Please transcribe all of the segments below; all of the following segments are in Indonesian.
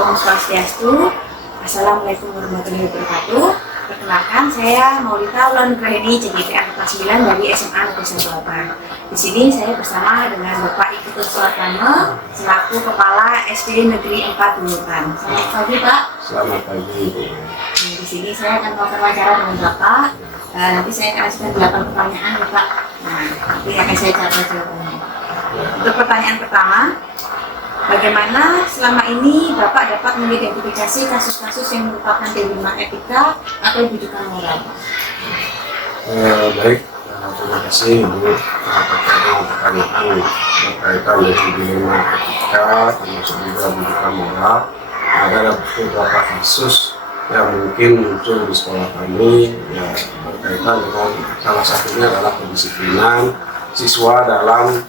Om Swastiastu. Assalamualaikum warahmatullahi wabarakatuh. Perkenalkan, saya Maulita Wulandnugraheni, CGP Angkatan 9 dari SMA Negeri 1 Di sini saya bersama dengan Bapak Iketut Suwartana selaku Kepala SD Negeri 4 Dulutan. Selamat pagi, Pak. Selamat pagi. Di sini saya akan wawancara dengan Bapak. Nanti saya akan ajukan 8 pertanyaan, Bapak. Nah, nanti akan saya catat jawabannya. Untuk pertanyaan pertama, bagaimana selama ini Bapak dapat mengidentifikasi kasus-kasus yang merupakan dilema etika atau bujukan moral? Baik, terima kasih Bu terkait dengan pertanyaan berkaitan dengan dilema etika termasuk juga bujukan moral. Ada beberapa kasus yang mungkin muncul di sekolah kami ya, berkaitan dengan salah satunya adalah kedisiplinan siswa dalam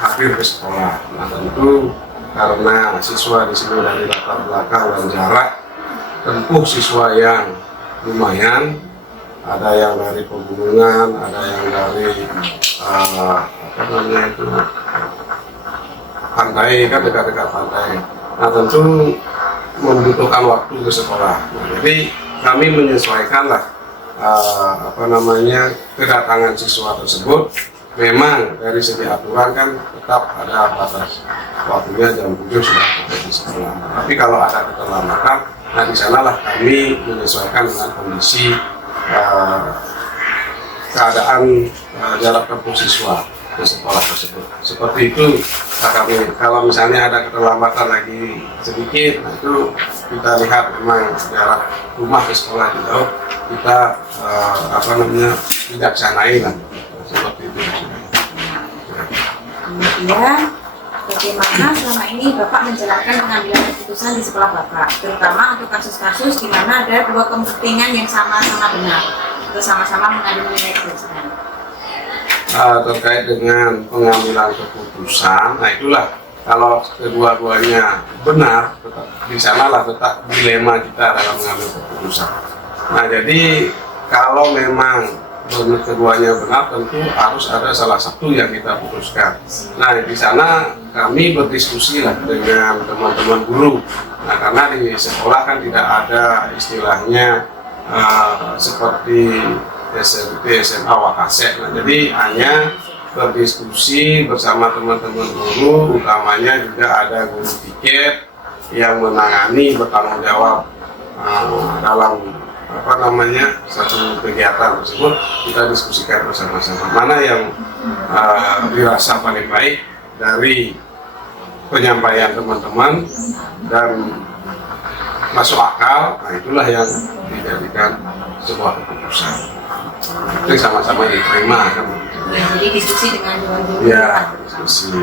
hadir ke sekolah. Nah, tentu karena siswa di sini dari latar belakang dan jarak tempuh siswa yang lumayan, ada yang dari pegunungan, ada yang dari pantai, kan dekat-dekat pantai. Nah, tentu membutuhkan waktu ke sekolah. Nah, jadi kami menyesuaikanlah kedatangan siswa tersebut. Memang dari segi aturan kan tetap ada batas waktunya jam 7 sudah di sekolah. Tapi kalau ada keterlambatan, nah di sanalah kami menyesuaikan dengan kondisi keadaan jarak tempuh siswa ke sekolah tersebut. Seperti itu kami. Kalau misalnya ada keterlambatan lagi sedikit, nah itu kita lihat memang jarak rumah ke sekolah jauh, kita bijaksanai lah. Seperti itu. Kemudian, bagaimana selama ini Bapak menjalankan pengambilan keputusan di sekolah Bapak, terutama untuk kasus-kasus di mana ada dua kepentingan yang sama-sama benar atau sama-sama mengandung nilai kebenaran? Terkait dengan pengambilan keputusan, nah itulah kalau kedua-duanya benar, di sanalah letak dilema kita dalam mengambil keputusan. Nah, jadi kalau memang keduanya benar, tentu harus ada salah satu yang kita putuskan. Nah, di sana kami berdiskusi lah dengan teman-teman guru. Nah, karena di sekolah kan tidak ada istilahnya seperti SMP, SMA, Wakasek. Nah, jadi hanya berdiskusi bersama teman-teman guru, utamanya juga ada guru tiket yang menangani bertanggung jawab dalam satu kegiatan tersebut. Kita diskusikan bersama-sama mana yang dirasa paling baik dari penyampaian teman-teman dan masuk akal. Nah, itulah yang dijadikan sebuah keputusan. Itu sama-sama diterima kan. Ya, jadi diskusi dengan guru. Ya, diskusi.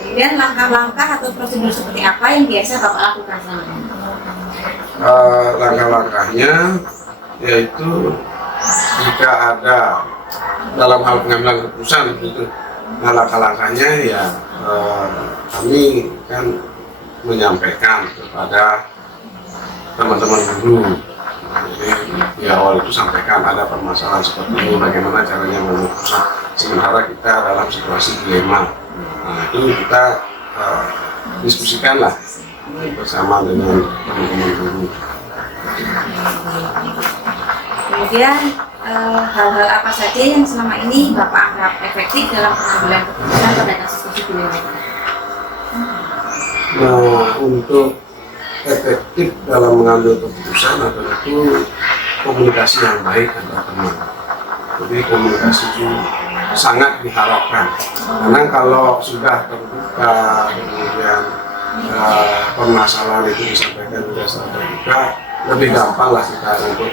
Kemudian langkah-langkah atau prosedur seperti apa yang biasa Bapak lakukan selama ini? Langkah-langkahnya yaitu jika ada dalam hal pengambilan keputusan itu, nah langkah-langkahnya ya kami kan menyampaikan kepada teman-teman guru. Jadi di awal itu sampaikan ada permasalahan seperti ini, bagaimana caranya memutuskan, sementara kita dalam situasi dilema. Nah, itu kita diskusikanlah bersama dengan teman-teman guru. Kemudian hal-hal apa saja yang selama ini Bapak anggap efektif dalam pengambilan keputusan pada kasus-kasus dilema? Nah, untuk efektif dalam mengambil keputusan adalah itu komunikasi yang baik antar teman. Jadi komunikasi itu sangat diharapkan. Karena kalau sudah terbuka, kemudian permasalahan itu disampaikan juga secara terbuka, lebih gampang lah kita untuk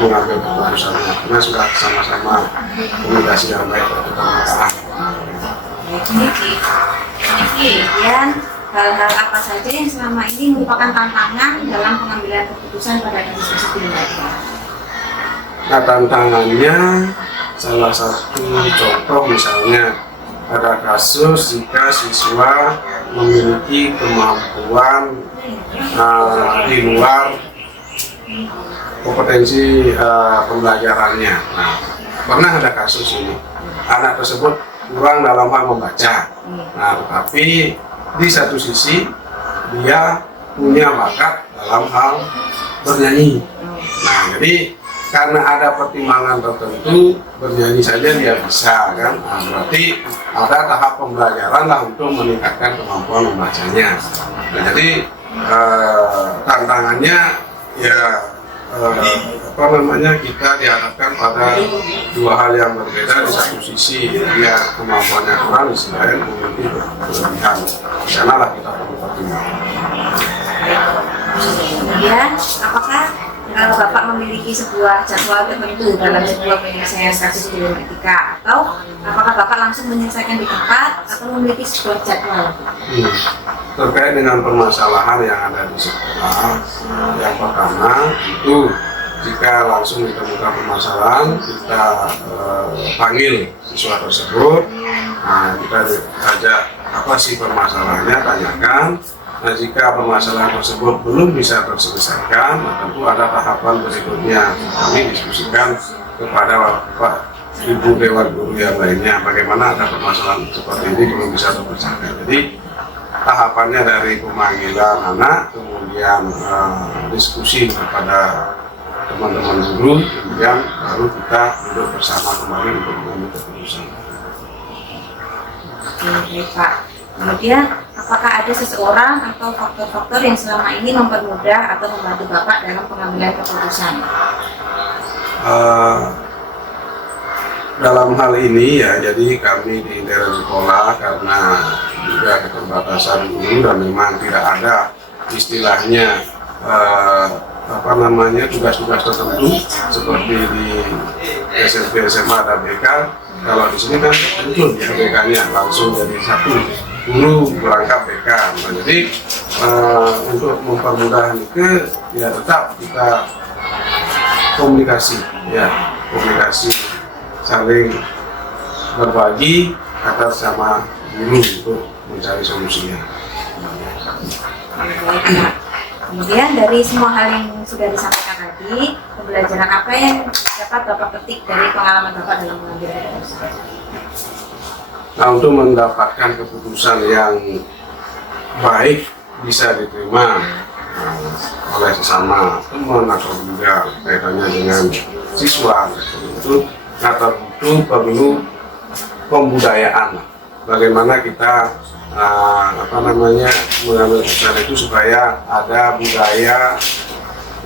mengambil keputusannya. Karena sudah sama-sama komunikasi yang baik terutama. Kemudian hal-hal apa saja yang selama ini merupakan tantangan dalam pengambilan keputusan pada kasus-kasus dilema? Nah, tantangannya salah satu contoh misalnya ada kasus jika siswa memiliki kemampuan di luar kompetensi pembelajarannya. Nah, pernah ada kasus ini, anak tersebut kurang dalam hal membaca. Nah, tetapi di satu sisi dia punya bakat dalam hal bernyanyi. Nah, jadi karena ada pertimbangan tertentu, bernyanyi saja dia bisa kan. Nah, berarti ada tahap pembelajaran lah untuk meningkatkan kemampuan membacanya. Nah, jadi tantangannya ya kita dihadapkan pada dua hal yang berbeda. Di satu sisi dia kemampuannya kurang, di sisi lain memiliki kelebihan. Di sanalah kita perlu pertimbangan. Kemudian, apakah kalau Bapak memiliki sebuah jadwal tertentu dalam sebuah penyelesaian kasus di etika, atau apakah Bapak langsung menyelesaikan di tempat atau memiliki sebuah jadwal? Terkait dengan permasalahan yang ada di sekolah, yang pertama itu jika langsung ditemukan permasalahan, kita panggil siswa tersebut. Nah, kita ajak apa sih permasalahannya, tanyakan. Nah, jika permasalahan tersebut belum bisa terselesaikan, nah tentu ada tahapan berikutnya. Kami diskusikan kepada Pak Ibu Dewan Guru yang lainnya, bagaimana ada permasalahan seperti ini belum bisa terselesaikan. Jadi tahapannya dari pemanggilan anak, kemudian diskusi kepada teman-teman guru, kemudian baru kita duduk bersama kembali untuk mengambil keputusan. Oke, Pak. Kemudian, apakah ada seseorang atau faktor-faktor yang selama ini mempermudah atau membantu Bapak dalam pengambilan keputusan? Dalam hal ini ya, jadi kami di internal sekolah karena juga keterbatasan guru dan memang tidak ada istilahnya tugas-tugas tertentu seperti di SMP, SMA ada BK. Kalau di sini kan muncul ya BK-nya langsung jadi satu guru berangkat BK. Nah, jadi untuk mempermudah itu ya tetap kita komunikasi saling berbagi agar sama guru untuk mencari solusinya. Kemudian dari semua hal yang sudah disampaikan tadi, pembelajaran apa yang dapat Bapak petik dari pengalaman Bapak dalam mengambil keputusan? Nah, untuk mendapatkan keputusan yang baik bisa diterima oleh sesama teman atau juga kaitannya dengan siswa itu, tentu perlu pembudayaan. Bagaimana kita mengambil keputusan itu supaya ada budaya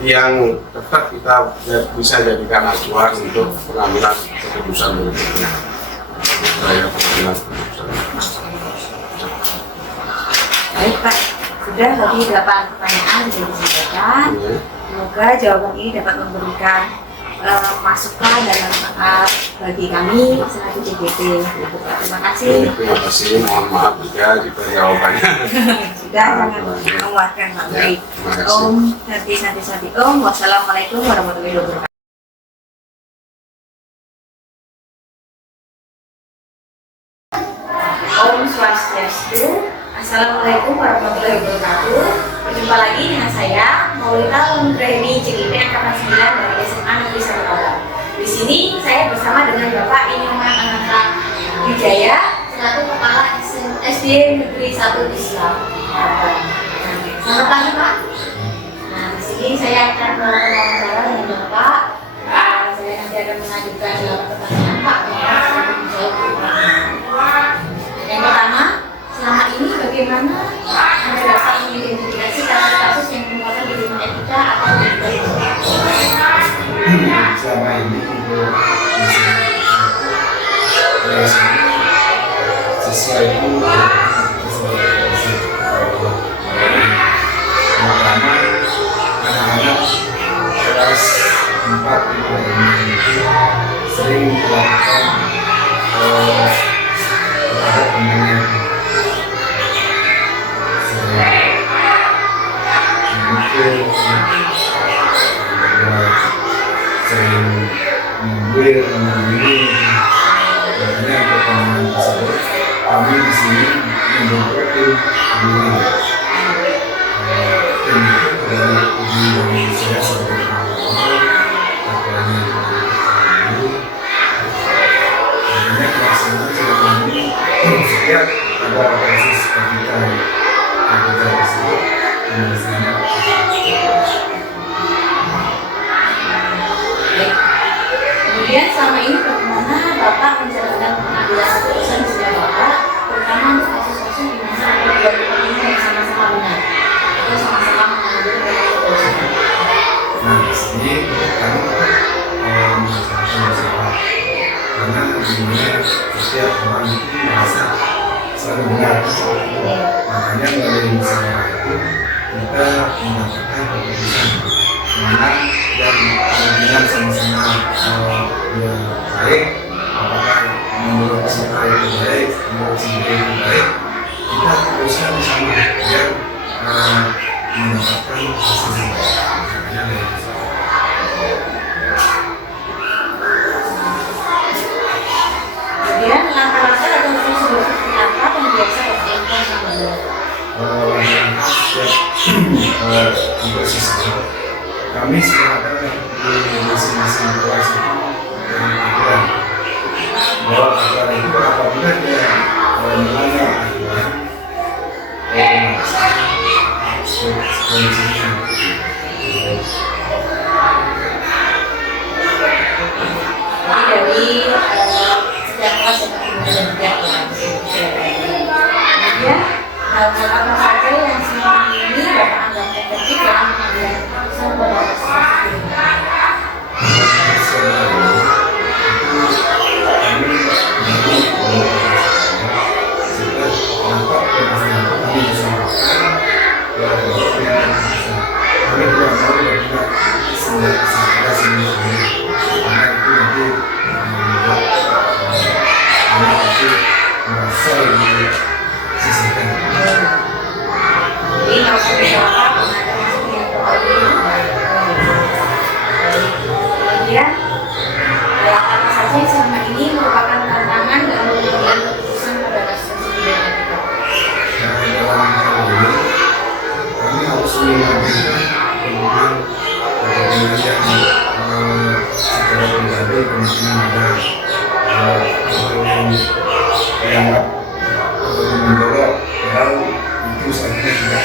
yang tetap kita bisa jadikan acuan untuk pengambilan keputusan berikutnya. Baik Pak, sudah tadi 8 pertanyaan sudah disampaikan. Semoga jawaban ini dapat memberikan masukan dan manfaat bagi kami selaku CGT. Terima kasih. Terima kasih. Mohon maaf juga jika jawabannya sudah jangan menguatkan Pak. Baik. Om Santi Om. Wassalamualaikum warahmatullahi wabarakatuh. Om Swastiastu. Assalamualaikum warahmatullahi wabarakatuh. Berjumpa lagi dengan saya Maulita Nugraini CGT angkatan 9 dari SMA Negeri 1 Kalbar. Di sini saya bersama dengan Bapak Inyoman Ananta Wijaya selaku Kepala SD Negeri 1 Islam. Selamat pagi Pak. Nah, di sini saya akan melakukan wawancara dengan Bapak. Saya nanti akan mengajukan 8 pertanyaan Pak. Yang pertama, selama ini bagaimana Anda dapat mengidentifikasi kasus-kasus yang merupakan di dunia etika atau selama ini untuk siswa itu pertama anak-anak kelas 4-5 ini sering melakukan kepada temannya sering mengambil makanya untuk teman tersebut kami di sini membentuk tim itu dari Indonesia sebagai makanya pelaksanaan selama ini setiap ada kasus ketika tersebut Kemudian selama ini bagaimana Bapak menjalankan pengambilan keputusan di sidang Bapak, terutama untuk kasus-kasus di mana ada dua kepentingan yang sama-sama benar atau sama-sama mengambil keputusan. Nah, di sini kami melaksanakan masalah karena dimana setiap orang itu merasa selalu benar. Makanya melalui masalah itu kita mendapatkan keputusan mana yang kemungkinan sama-sama baik, apakah menurut si A itu baik, menurut si B itu baik, kita putuskan sama biar mendapatkan hasil yang baik. Kemudian langkah-langkah atau prosedur seperti apa yang biasa dilakukan sama Untuk siswa kami serahkan di masing-masing kelas itu dengan aturan bahwa aturan itu apabila dia melanggar aturan kondisinya dari setiap kelas yang berbeda setiap kelas. Kemudian hal-hal apa saja yang selama ini Bapak anggap efektif dalam mengambil keputusan pada ini kalau misalkan ada maksudnya kemudian apa saja yang selama ini merupakan tantangan dalam mengambil keputusan pada kasus tersebut. dalam hal ini kami harus mengambilkan kemudian yang secara pribadi kemungkinan ada dianggap mendorong padahal itu sebenarnya tidak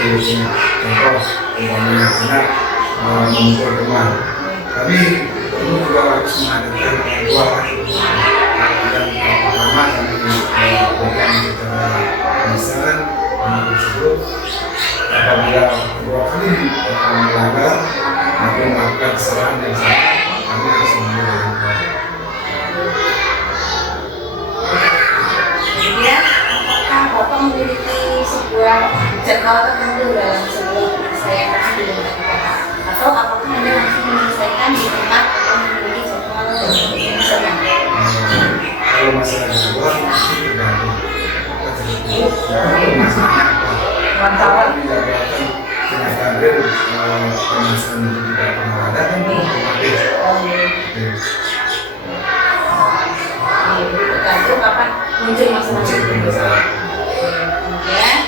harus contoh umpamanya anak memukul teman, tapi itu juga harus menghadirkan orang tua. Yang pertama kami berikan secara lisan anak tersebut apabila dua kali melanggar maka melakukan kesalahan yang sama kami harus mengambil. Kemudian apakah Bapak memiliki sebuah jadwal tertentu dalam sebelum saya kasih di atau apakah Anda langsung menyelesaikan di tempat atau memiliki jadwal yang sedang? Kalau masalah jadwal itu tergantung masalahnya apa. Dijadwalkan dengan kader pemasaran itu tidak pernah ada kan otomatis. Tergantung kapan muncul masalah-masalah besar. Kemudian,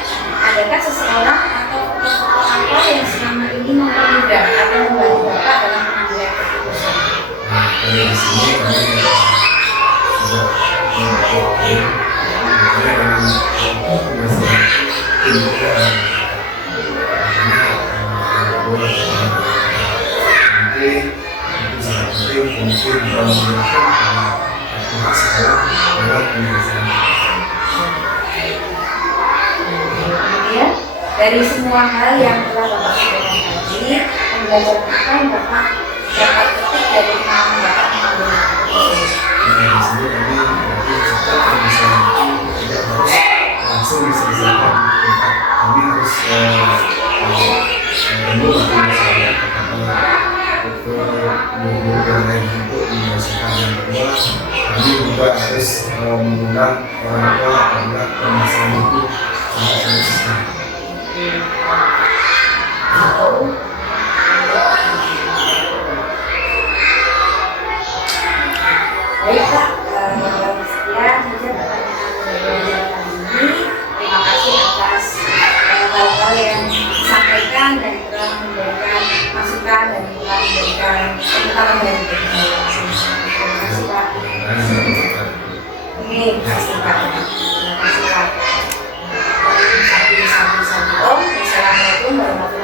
adakah seseorang atau tokoh apa yang selama ini mempermudah atau membantu Bapak dalam mengambil keputusan? Nah, kalau di sini kami sudah mengetahui dengan masalah tim kita nanti itu sangat penting mungkin kita menggunakan pihak sekolah dalam penyelesaian. Kemudian dari semua hal yang telah Bapak sampaikan tadi, pembelajaran apa yang Bapak dapat petik dari pengalaman Bapak mengambil keputusan? Nah, di sini kami berarti setiap permasalahan itu tidak harus langsung diselesaikan. Kami harus menunggu masalah pertama itu menunggu yang lain untuk menyelesaikan. Yang kedua, kami juga harus mengundang orang tua apabila permasalahan itu sangat selesai. Baik Pak, sekian saja pertanyaan dari kali ini. Terima kasih atas hal-hal yang disampaikan dan telah memberikan masukan dan telah memberikan pengetahuan dari kita. Terima kasih Pak. Oke, terima kasih Pak. Terima kasih Pak. Assalamualaikum warahmatullahi wabarakatuh.